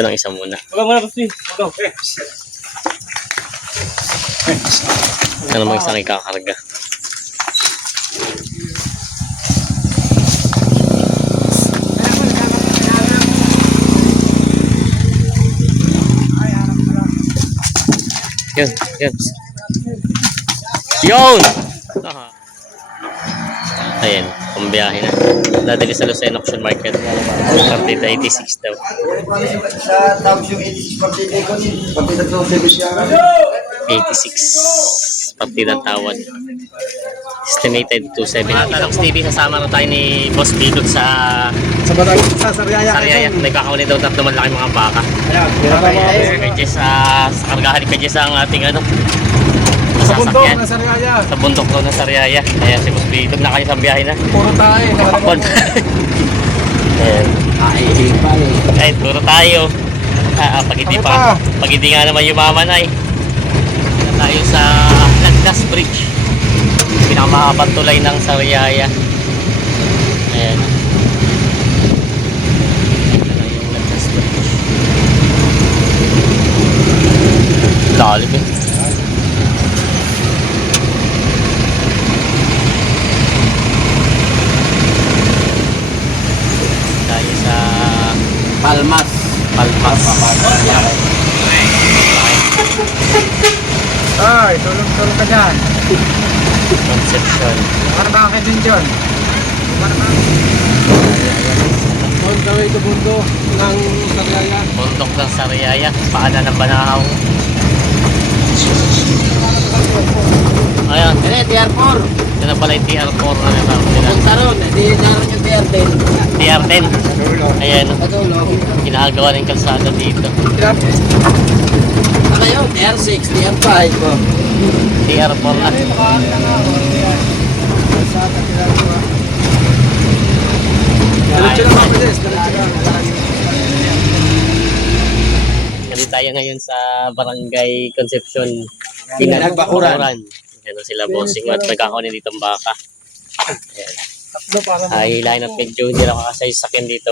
Ito lang isa muna. Wala muna kasi. Ito namang isang ikakarga. Yun, yun. Yun! Aha. Ayan, pambiyahe na. Dadali sa Lucena Auction Market. Partida 86 daw. Sa tapos yung 86 partida ko ni. Partida ko 86. Partidang tawad. Estimated 270. Talong TV, sasama na tayo ni Boss Bidot sa Sariaya. Sariaya. Nagkakauli daw tatlo malaki mga baka. Kay Jess, sa kargahan ni kay Jess ang ating ano. Sa bundok Sasakyan. na Sariaya. Sa bundok daw ng Sariaya. Ayan si Boss Bidot na kayo sa biyahe na. Puro tayo. Kapon. Ayan. Kahit puro tayo. Pag hindi nga naman yumaman ay. Tayo sa Lagdas Bridge. Pinakamahabang tulay ng Sariaya. Ayan. Ito na yung Lagdas Bridge. Lalim eh. Tayo sa Palmas. Ay, tulong ka dyan. Concepcion. Ano ba ang din dyan? On the way to Bundo ng Sariaya. Bundok ng Sariaya. Paanan ng Banahaw. Ayan. Ano, TR4. Ito na pala yung TR4 na natawag nila. Punta ron. Hindi naroon yung TR10. TR10. Ayan. Patulog. Ginagawa ng kalsada dito. Ano yun? TR6, TR5. TR4 na. Diretso lang ako des. Kasi tayo ngayon sa Barangay Concepcion. Pinagbakuran. Ano sila bossing at nagkakakunin dito ang baka. Ayan. Takbo para Hilahin at medyo hindi lang kakasay sa sakyan dito.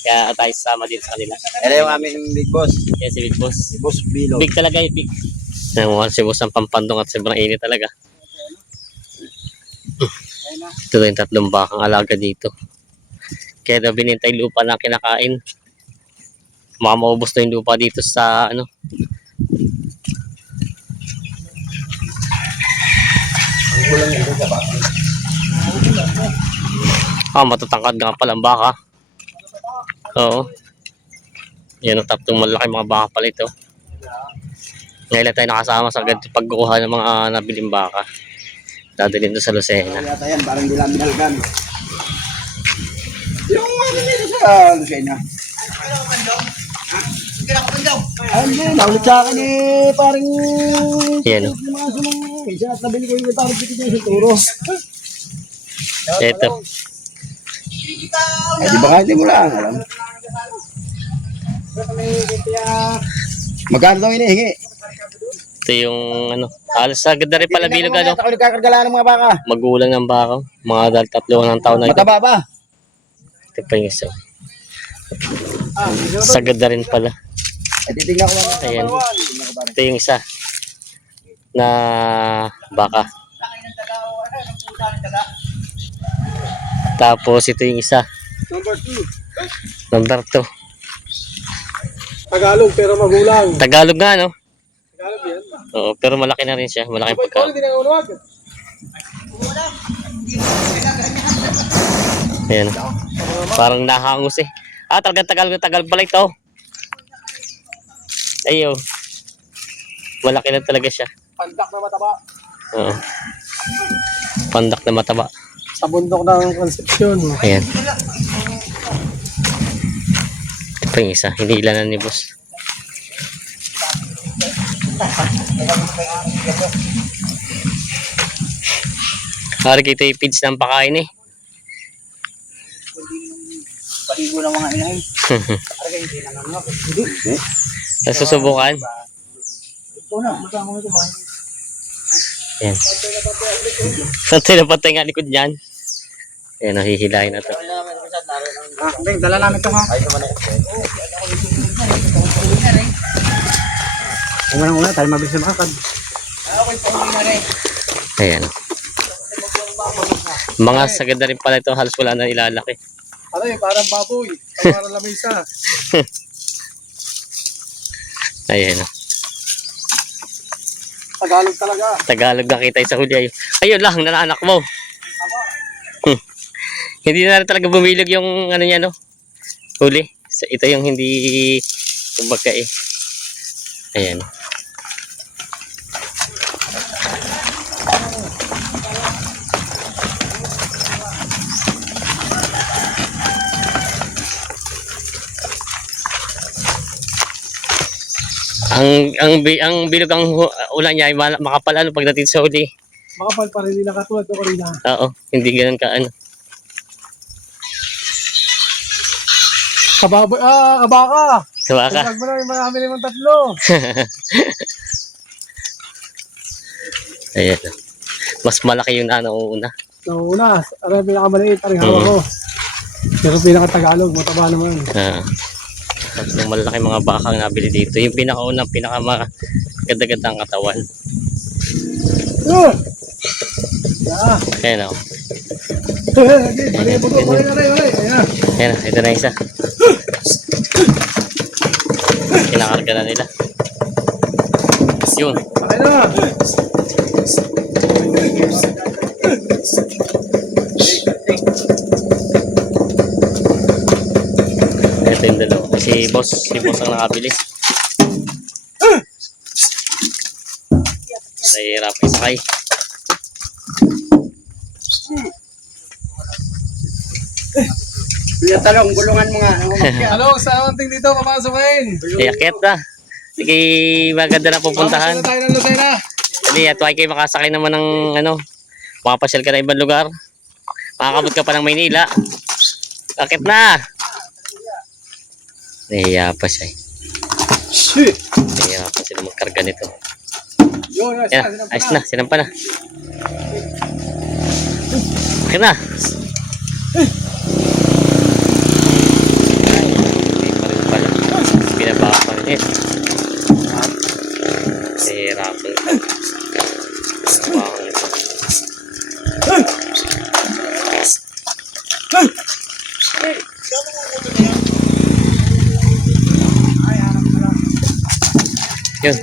Kaya tayo sasama din sa kanila. Ano yung aming big boss? Yan si Big Boss. Si Boss Bilo. Big talaga yung big. Namuha si Boss ang pampandong at sobrang init talaga. Ito yung tatlong bakang alaga dito. Kaya daw binintay lupa na kinakain. Baka maubos na yung lupa dito sa ano. Matatangkad nga pala ang baka. Oo. Yan ang tatlong malaki mga baka pala ito. Ngayon tayo nakasama sa ganito pagkukuha ng mga nabiling baka. Dadalhin doon sa Lucena. Yata yan, parang hindi lang binalgan. Yung ano nito sa Lucena. Ano, naulit sa akin eh, parang... Yan o. Yung mga sumang... Isa at nabili ko yung parang pitit niya sa turo. Ito. Ay, di ba kahit mo lang, alam? Magkano daw hinihingi? Ito yung ano. Halos agad na rin pala bilog ano. Ako nagkakargalaan ng mga baka. Magulang ng baka. Mga dahil 3 taon na ito. Mataba ba? Ito pa yung isa. Sagad na rin pala. Ay, titignan ko lang. Ayan. Ito yung isa. Na baka. Tapos ito yung isa. Number 2. Number 2. Tagalog pero magulang. Tagalog nga no? Tagalog yan. Oo, pero malaki na rin siya. Malaki pagka. Hindi na ulwag. Ayan. Parang nahangus eh. Talagang Tagalog pala ito. Ayo. Malaki na talaga siya. Pandak na mataba. Oo. Pandak na mataba. Sa bundok ng Concepcion. Ayan. Ito pa yung isa. Hinihilanan ni boss. Hari kita yung feeds ng pakain eh. Paligo ng mga inahin. Nasusubukan. Ito na, magkano ito ba? Ayan. Saan tayo napatay nga likod niyan? Ayan, nahihilahin na to. Dala namin ito ha. Ay, naman Unang-una tayo mabilis na makakad. Ayan. Mga sagad na rin pala ito, halos wala na ilalaki. Ano eh, parang baboy. Parang lamisa. Ayan. Tagalog talaga. Tagalog nakita sa huli. Ayun lang, nanaanak mo. Hindi na rin talaga bumilog yung ano niya, no? Huli. Ito yung hindi kumbaga eh. Ayan. Ang bilog ang ulan niya ay makapal ano pagdating sa huli. Makapal pa rin, hindi nakatulad ko kanina. Oo, hindi ganoon ka ano. Kababoy, kabaka. Sawa ka. Pag mo na, marami naman tatlo. Ayan. Mas malaki yung una. Nauna, ano yung pinakamaliit, parang hawak ko. Pero pinaka-Tagalog, mataba naman. Yung malaki mga baka ang nabili dito. Yung pinakaunang, ganda-ganda ang katawan. Ayan o. Ayan, ito na isa. Kinakarga na nila. Yun. Okay na. Ito yung dalawa. Si boss ang nakabili. Nahihirap isakay. Talong, gulungan mo nga. Hello, sa awanting dito, papasukin. Iakit na. Sige, maganda na pupuntahan. Tayo ng Lucena. Dali, at kayo makasakay naman ng ano, makapasyal ka na ibang lugar. Makakabot ka pa ng Maynila. Akit na! Nahiya pa siya eh. Nahiya pa sila magkarga nito. Yan, ayos na, sinampa na. Akit na! Hindi pa rin pala. Pinabaka pa rin eh. Nahihirapan ka. Yun.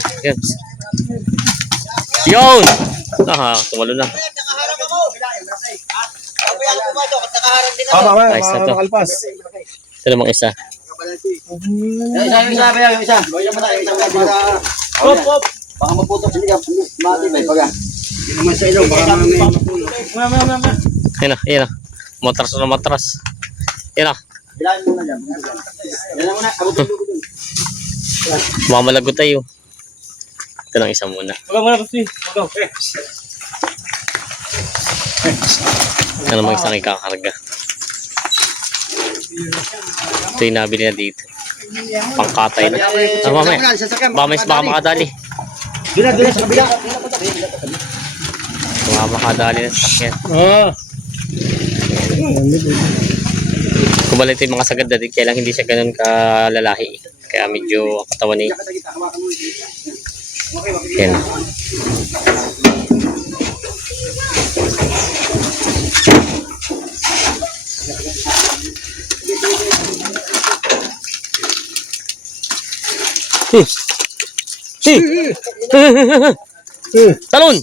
Yun! Tumalo na. Ayos na to. Makalpas. Ito namang isa. Yung isa. Hop. Baka maputok sila ka. Mati ba? Baga. Hindi naman sa ilong. Baka may mapuno. Ayun na. Matras na matras. Ayun na. Bilahin muna dyan. Yan lang muna. Abot yung dugo dun. Mamalago tayo. Ito lang isa muna. Ito namang isang ikakarga. Ito yung nabili na dito. Pangkatay na. Mamaya. Baka makadali. Doon na sa kabila. Baka makadali na sa sakyan. Kumbalit yung mga sagad dati, kaya lang hindi siya ganun kalalahi. Kaya medyo katawan ni. Yan. Talon!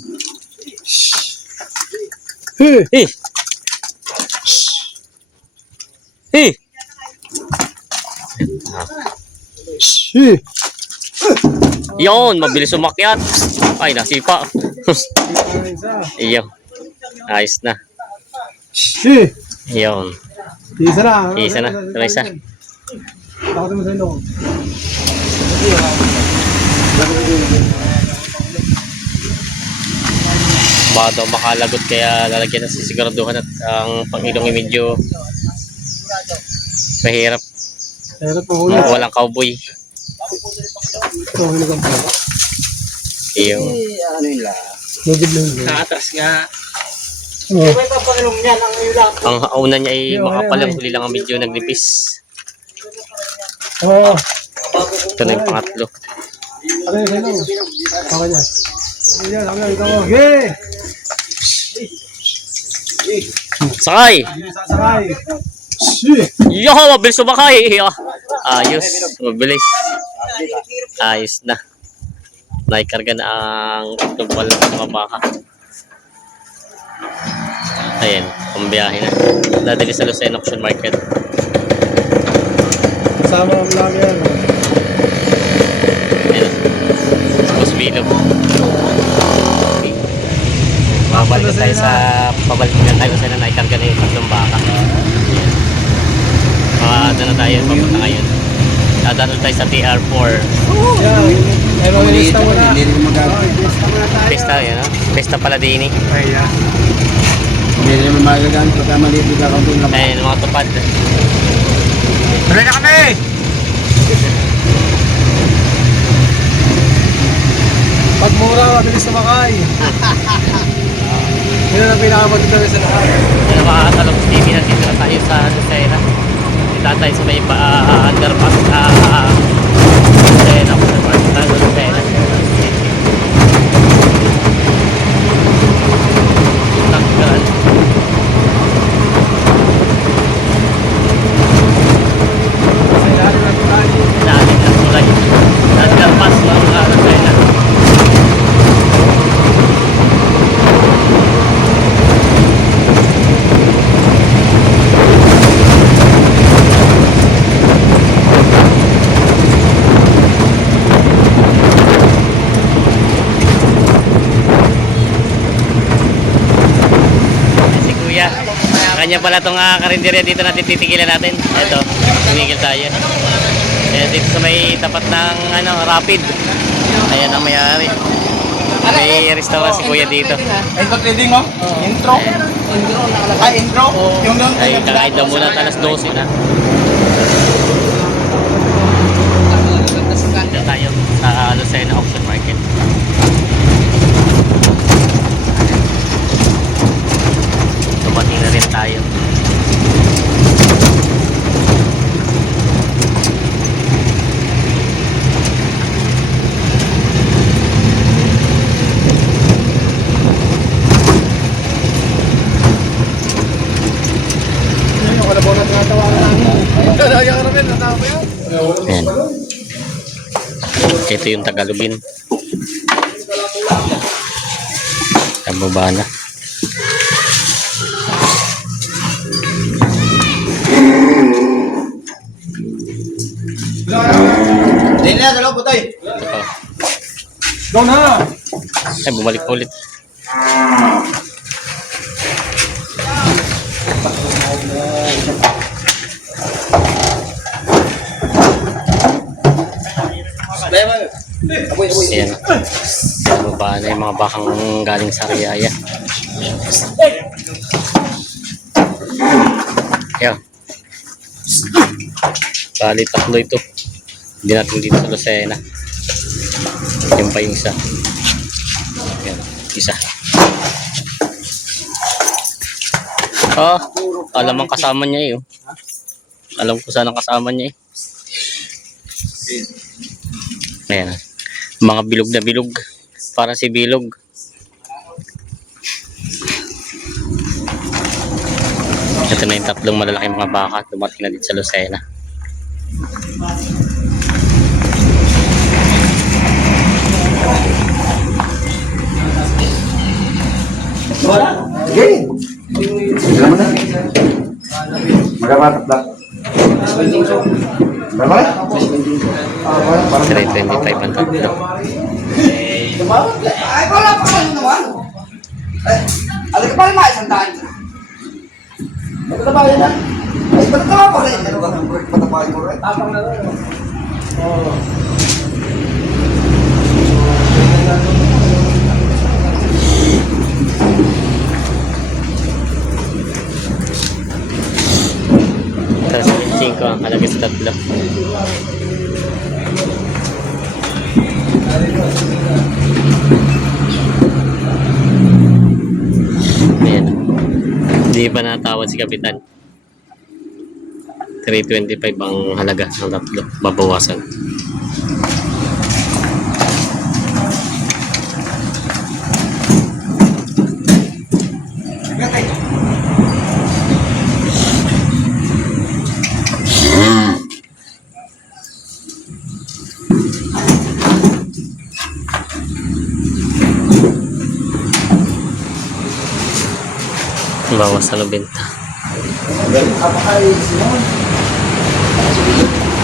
Yon, mabilis umakyat. Ay, nasipa. Iyo. Ayos na. Yon. Isa na. Isa na. Ito na isa. Takot mo sa ilong. Baka daw makalagot kaya lalagyan na sisiguraduhan at ang pangilong ay medyo mahirap. Pero po huli. Walang cowboy. Ito, huli kang pala. Iyo. Ano yun lang. Lugid lang. Nakatras nga. Oh. Ang hauna niya ay makapalang huli lang ang medyo nagnipis. Oh. Ito na yung pangatlo. Ano yung hello? Okay yan. Ayan, ako yan, ikaw mo. Okay! Sakay! Sasakay! Yo, mabilis sumakay! Ayos, mabilis. Ayos na. Naikarga na ang tumpal ng mga baka. Ayan, pambiyahe na. Dadali sa Lucena Auction Market. Kasama ang lang yan. Ayan. Tapos bilog. Okay. Babalik na tayo sa naikarga na yung tatlong baka. Ayan. Ano na tayo, papunta ngayon. Dadalo tayo sa TR4. Yan. Ay, mamilista mo na. Hindi rin magagawa. Pesta, yun, no? Pesta Paladini. Ayan. Hindi rin magagawa. Pagka maliit yung kakaunting laman. Ayan, mga tupad. Tuloy na kami! Pag mura, mabilis sumakay. Yan ang pinakamatid kami sa lahat. Yan ang makakasalong TV na dito na tayo sa Lucena. Dito tayo sa may underpass sa Lucena. Sa Lucena. Tanggal. Sa ilalim natin tayo. Dali ng tulay. Underpass ng Lucena. Si Kuya. Kanya pala itong karinderya dito natin titigilan natin. Ito, tumigil tayo. Ayan, dito sa may tapat ng Rapid. Ayan ang may-ari. May restaurant si Kuya dito. Ito trading oh. Intro. Ay, intro. Yung doon. Ay, kakain daw muna at alas 12 na. Dito tayo sa Lucena Auction Market. Dumating na rin tayo. Yan yung kalabaw na tinatawagan namin. Kaya ka namin, natawa ko yan. Ayan. Ito yung Tagalubin. Kababa na. Dali na, dalaw po tayo. Ito. Go na! Ay, bumalik pa ulit. Ayan. Kababa na yung mga bakang galing sa Riyaya. Ayan. Bali, tatlo ito. Hindi natin dito sa Lucena. Yung pa yung isa. Ayan, isa. Alam ang kasama niya eh. Oh. Alam ko saan ang kasama niya eh. Ayan. Mga bilog na bilog. Para si bilog. Ito na yung tatlong malalaking mga baka. Dumating na dito sa Lucena. Sige. Alam mo na. Magamatap lang. Berapa? 325 ang tatlo. Ay, wala pa kayo naman. Alam ka pala mga isang daan. Magkatabayan na. Ay, patatawa pa rin. Ano ba ang patabayan mo rin? Tapang na rin. Oo. Tapos 5 ang halaga sa tatlo. Ayan. Hindi pa natawad si Kapitan. 325 ang halaga ng tatlo. Babawasan. Bawas sa 90.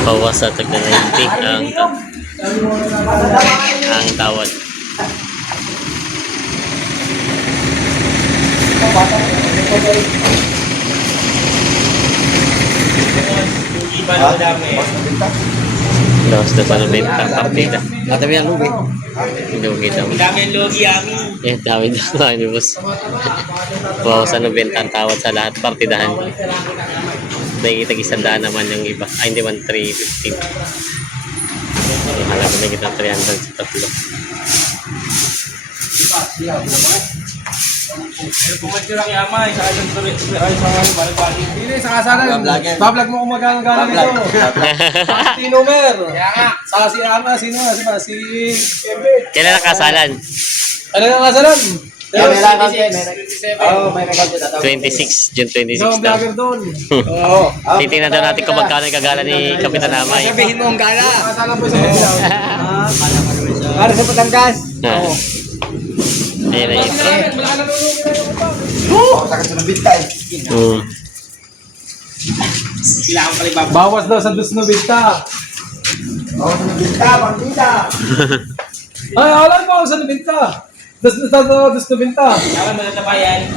Bawas sa tagda 90 ang tawad. Bawas na sa 90 partida. Natabi ang lubi. Lugi daw. Dami ang logi amin. Eh, dami daw na ni boss. Bawas sa 90 ang tawad sa lahat partidahan. Nakikita isandaan naman yung iba. Ay, hindi man 315. Halaga na kita 300 sa tatlo. Pumadyo lang yamay. Sa akin tuloy. Ay, sa akin. Balik-balik. Hindi, sa kasalan. Vlogger. Bablog mo kung magkano-gano nito. Si Numer. Kaya nga. Saka si Ama, sino nga? Si Kembe. Kailan ang kasalan? Ano nga kasalan? May nagkakit. 26, June 26 Isang daw. vlogger doon. Oo. Titingnan daw natin kung magkano yung kagala ni Kapitan Amay. Sabihin mo ang gala. Kasalan po sa Kembe. Para sa Batangas. Ah. Ayan na intro. Oo. Takot sa bintay. Kailangan pala ibabalik. Bawas daw sa 290. Oo, sa binta, pangkita. Ay, alam mo sa 90. 290. Kailangan mo na tabayan.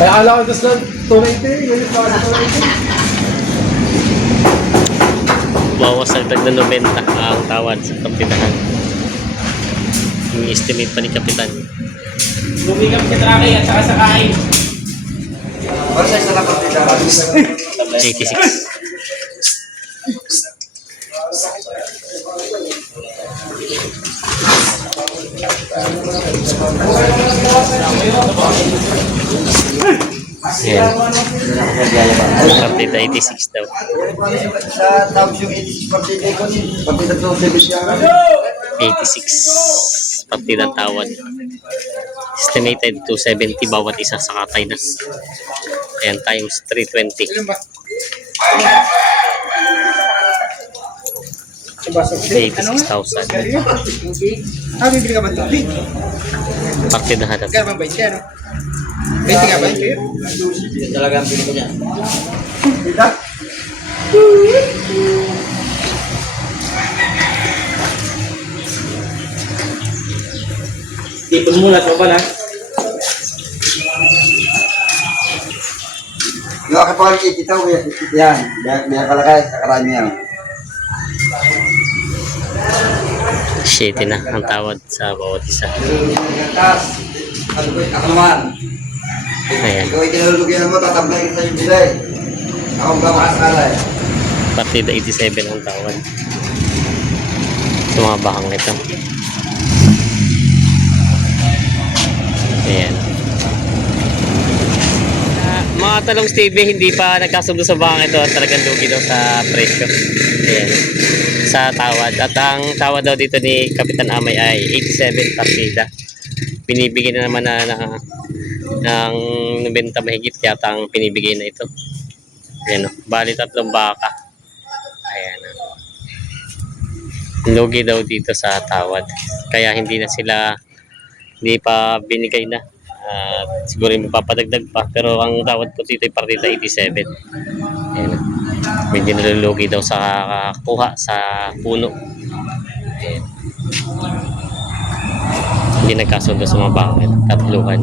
Kaya alam ko 290. Ngayon pa sa 290. Bawas sa tagda 90 ang tawad sa kapitahan. Yung estimate pa ni Kapitan. Lumigam sa trake at saka sa kain. Para sa isang partida. 86. Ayan. Partida 86 daw. Sa tapos yung 86 partida ko. Partida to 7 86 partida tawad. Estimated 270 bawat isa sa katay na. Ayan, times 320. 86,000. Ah, bibili ka ba ito? Partida hadap. Kaya ba 20 ano? 20 ka ba? Ito talaga ang bili ko niya. Kita? Tipon mulat mo ba na? Yung ako pa kita ko yan. Biya kalakay, kakarami yan. 7 na ang tawad sa bawat isa. Tas, ako naman. Ayan. Ikaw itinulugyan mo, tatablayin sa yung bilay. Ako ba makasakalay? Partida 87 ang tawad. Sa mga bakang ito. Ayan. Mga talong Stevie, hindi pa nagkasundo sa bakang ito at talagang lugi daw sa presyo. Ayan. Sa tawad. At ang tawad daw dito ni Kapitan Amay ay 87 partida. Binibigay na naman ng 90 mahigit yata ang pinibigay na ito. Ayan o. Bali 3 baka. Ayan o. Lugi daw dito sa tawad. Kaya hindi pa binigay na. Siguro yung mapapadagdag pa. Pero ang tawad ko dito ay partida 87. Ayan o. Medyo nalulugi daw sa kuha sa puno. Ayan. Hindi nagkasundo sa mga bakit. Tatluhan.